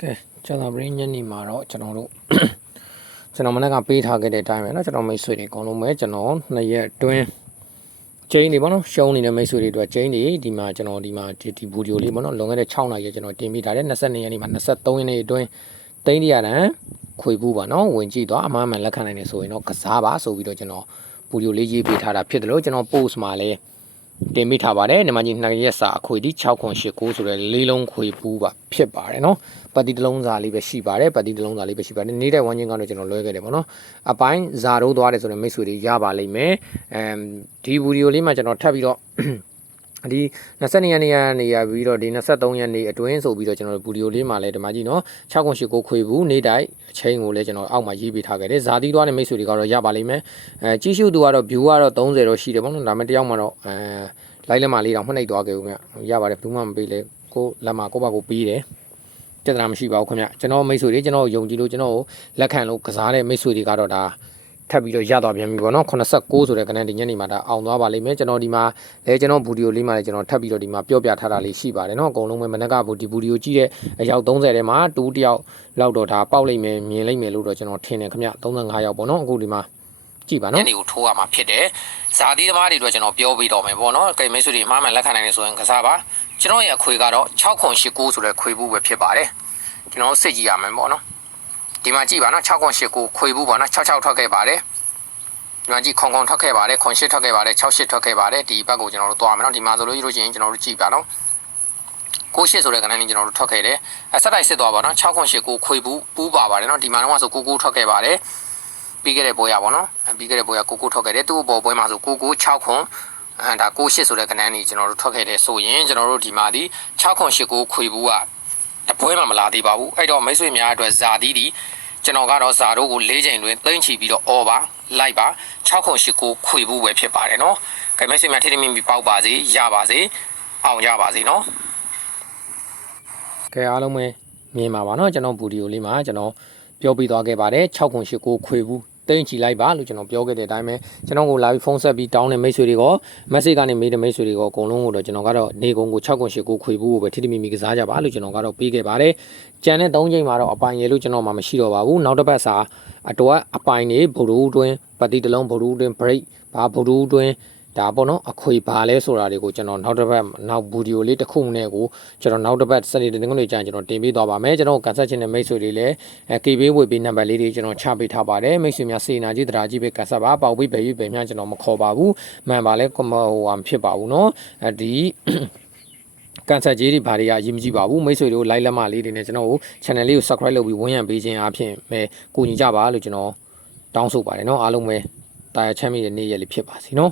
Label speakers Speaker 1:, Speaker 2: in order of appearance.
Speaker 1: ကဲကျွန်တော်ပရင်းညနေမှာတော့ကျွန်တော်တို့ ကျွန်တော်မနေ့ကပေးထားခဲ့တဲ့အတိုင်းပဲเนาะကျွန်တော်မိတ်ဆွေတွေအကုန်လုံးပဲကျွန်တော်နှစ်ရက်အတွင်းကျင်းနေပေါ့နော်ရှုံးနေတဲ့မိတ်ဆွေတွေအတွက်ကျင်းနေဒီမှာကျွန်တော်ဒီမှာဒီဒီဗီဒီယိုလေးပေါ့နော်လွန်ခဲ့တဲ့6နာရီကျွန်တော်တင်ပြထားတဲ့22ရက်နေ့မှာ23ရက်နေ့အတွင်းသိန်းတရာတန်ခွေဘူးပါနော်ဝင်ကြည့်တော့အမှန်မှန်လက်ခံနိုင်နေဆိုရင်တော့ကစားပါဆိုပြီးတော့ကျွန်တော်ဗီဒီယိုလေးရေးပေးထားတာဖြစ်တယ်လို့ကျွန်တော် post မှာလည်း တင်မိထားပါတယ်ညီမကြီးနှစ်ရက်စာအခွေဒီ6.89ဆိုတဲ့လေးလုံးခွေပူးပါဖြစ်ပါတယ်နော်ပတ်တီတစ်လုံးစာလေးပဲရှိပါတယ်ပတ်တီတစ်လုံးစာလေးပဲရှိပါတယ်နေတဲ့ဝမ်းချင်းကတော့ကျွန်တော်လွှဲခဲ့တယ်ပေါ့နော်အပိုင်းဇာရိုးသွားတယ်ဆိုတဲ့မိတ်ဆွေတွေရပါလိမ့်မယ်အမ်ဒီဗီဒီယိုလေးမှာကျွန်တော်ထပ်ပြီးတော့ ဒီ22ရက်နေ့ကနေရပြီးတော့ဒီ23ရက်နေ့အတွင်းဆိုပြီးတော့ကျွန်တော်ဗီဒီယိုလေးမှာလည်းဒီမှာကြည့်နော်6.89ခွေဘူးနေ့တိုင်းအချိန်ကိုလည်းကျွန်တော်အောက်မှာရေးပေးထားခဲ့တယ်ဇာတိသွားတဲ့မိတ်ဆွေတွေကတော့ရပါလိမ့်မယ်အဲကြီးစုသူကတော့ view ကတော့30တော့ရှိတယ်ပေါ့နော်ဒါပေမဲ့တယောက်မှတော့အဲလိုက်လက်မလေးတော့မှတ်နိုင်သွားခဲ့ဦးမြရပါတယ်ဘူးမှမပေးလေကိုလက်မကိုပါကိုပေးတယ်ပြဿနာမရှိပါဘူးခင်ဗျကျွန်တော်မိတ်ဆွေတွေကျွန်တော်ယုံကြည်လို့ကျွန်တော်ကိုလက်ခံလို့ကစားတဲ့မိတ်ဆွေတွေကတော့ဒါ ထပ်ပြီးတော့ရသွားပြန်ပြီပေါ့နော်89ဆိုတဲ့ကဏ္ဍဒီညနေမှာဒါအောင်သွားပါလိမ့်မယ်ကျွန်တော်ဒီမှာလဲကျွန်တော်ဗီဒီယိုလေးမှာလည်းကျွန်တော်ထပ်ပြီးတော့ဒီမှာပြောပြထားတာလေးရှိပါတယ်နော်အကုန်လုံးပဲမနက်ကဗီဒီဗီဒီယိုကြည့်တဲ့အယောက်30ထဲမှာတူတယောက်လောက်တော့ဒါပေါက်လိမ့်မယ်မြင်လိမ့်မယ်လို့တော့ကျွန်တော်ထင်တယ်ခင်ဗျ35ယောက်ပေါ့နော်အခုဒီမှာကြည့်ပါနော်ညနေကိုထိုးရမှာဖြစ်တယ်ဇာတိသမားတွေအတွက်ကျွန်တော်ပြောပြီးတော့မယ်ပေါ့နော်ကဲမိတ်ဆွေတွေအမှားမှန်လက်ခံနိုင်နေဆိုရင်ကစားပါကျွန်တော်ရဲ့အခွေကတော့6.89ဆိုတဲ့ခွေဘူးပဲဖြစ်ပါတယ်ကျွန်တော်စစ်ကြည့်ရမယ်ပေါ့နော် ဒီမှာကြည့်ပါနော်6.89ခွေဘူးပေါ့နော်66ထွက်ခဲ့ပါတယ်ဒီမှာကြည့်ခွန်ခွန်ထွက်ခဲ့ပါတယ်ခွန်ရှစ်ထွက်ခဲ့ပါတယ်6ရှစ်ထွက်ခဲ့ပါတယ်ဒီဘက်ကိုကျွန်တော်တို့သွားမယ်နော်ဒီမှာဆိုလို့ရလို့ရှိရင်ကျွန်တော်တို့ကြည့်ပါနော်ကိုရှစ်ဆိုတဲ့ကဏ္ဍนี่ကျွန်တော်တို့ထွက်ခဲ့တယ်အဆက်တိုက်စစ်သွားပါနော်6ခွန်ရှစ်ကိုခွေဘူးပူးပါပါတယ်နော်ဒီမှာတော့ဆိုကိုကိုထွက်ခဲ့ပါတယ်ပြီးခဲ့တဲ့ပွဲရပါနော်ပြီးခဲ့တဲ့ပွဲရကိုကိုထွက်ခဲ့တယ်သူ့ဘောပွဲမှာဆိုကိုကို6ခွန်အဲဒါကိုရှစ်ဆိုတဲ့ကဏ္ဍนี่ကျွန်တော်တို့ထွက်ခဲ့တယ်ဆိုရင်ကျွန်တော်တို့ဒီမှာဒီ6ခွန်ရှစ်ကိုခွေဘူးကတပွဲမှမလာသေးပါဘူးအဲ့တော့မိတ်ဆွေများအတွက်ဇာတိဒီ ကျွန်တော်ကတော့ဇာတို့ကို၄ချိန်တွင်သိမ့်ချီပြီးတော့အော်ပါလိုက်ပါ6ခု8ခုခွေဖို့ပဲဖြစ်ပါတယ်နော်။ကြိုင်မက်ဆီမထိထိမိမိပေါက်ပါစေရပါစေအောင်ရပါစေနော်။ကဲအားလုံးပဲမြင်ပါပါနော်ကျွန်တော်ဗီဒီယိုလေးမှာကျွန်တော်ပြောပြသွားခဲ့ပါတယ်6ခု8ခုခွေဖို့ တိမ့်ချီလိုက်ပါလို့ကျွန်တော်ပြောခဲ့တဲ့အတိုင်းပဲကျွန်တော်ကိုလာပြီးဖုန်းဆက်ပြီးတောင်းတဲ့မိတ်ဆွေတွေကမက်ဆေ့ကနေမေးတဲ့မိတ်ဆွေတွေကအကုန်လုံးကိုတော့ကျွန်တော်ကတော့နေကုန်ကို6ခု8ခုခွေဖို့ကိုပဲထိထိမိမိကစားကြပါလို့ကျွန်တော်ကတော့ပေးခဲ့ပါတယ်ကြံတဲ့3ချိန်မှာတော့အပိုင်ရလို့ကျွန်တော်မှမရှိတော့ပါဘူးနောက်တစ်ပတ်စာအတွက်အပိုင်နေဗုဒ္ဓဦးတွင်ပတ်တိတလုံးဗုဒ္ဓဦးတွင် break ဘာဗုဒ္ဓဦးတွင် ဒါပေါ့နော်အခွေပါလဲဆိုတာတွေကိုကျွန်တော်နောက်တစ်ပတ်နောက်ဗီဒီယိုလေးတစ်ခုနဲ့ကိုကျွန်တော်နောက်တစ်ပတ်စနေတင်ငွေကြာကျွန်တော်တင်ပေးသွားပါမယ်ကျွန်တော်ကန်ဆက်ခြင်းနဲ့မိတ်ဆွေတွေလည်းအဲ KB ဝေပေးနံပါတ်လေးတွေကျွန်တော်ချပေးထားပါတယ်မိတ်ဆွေများစေနာကြီးတရားကြီးပဲကန်ဆက်ပါပေါက်ပြီးပဲပြီးပဲများကျွန်တော်မခေါ်ပါဘူးမှန်ပါလဲဟိုဟာဖြစ်ပါဘူးเนาะအဲဒီ ကန်ဆယ်ကြီးတွေဘာတွေကအရေးမကြီးပါဘူးမိတ်ဆွေတို့ like လက်မလေးတွေနဲ့ကျွန်တော်ကို channel လေးကို subscribe လုပ်ပြီးဝန်ရံပေးခြင်းအပြင်ပဲကိုညီကြပါလို့ကျွန်တော်တောင်းဆိုပါတယ်เนาะအားလုံးပဲတာယာချမ်းမြေ့တဲ့နေ့ရက်လေးဖြစ်ပါစေเนาะ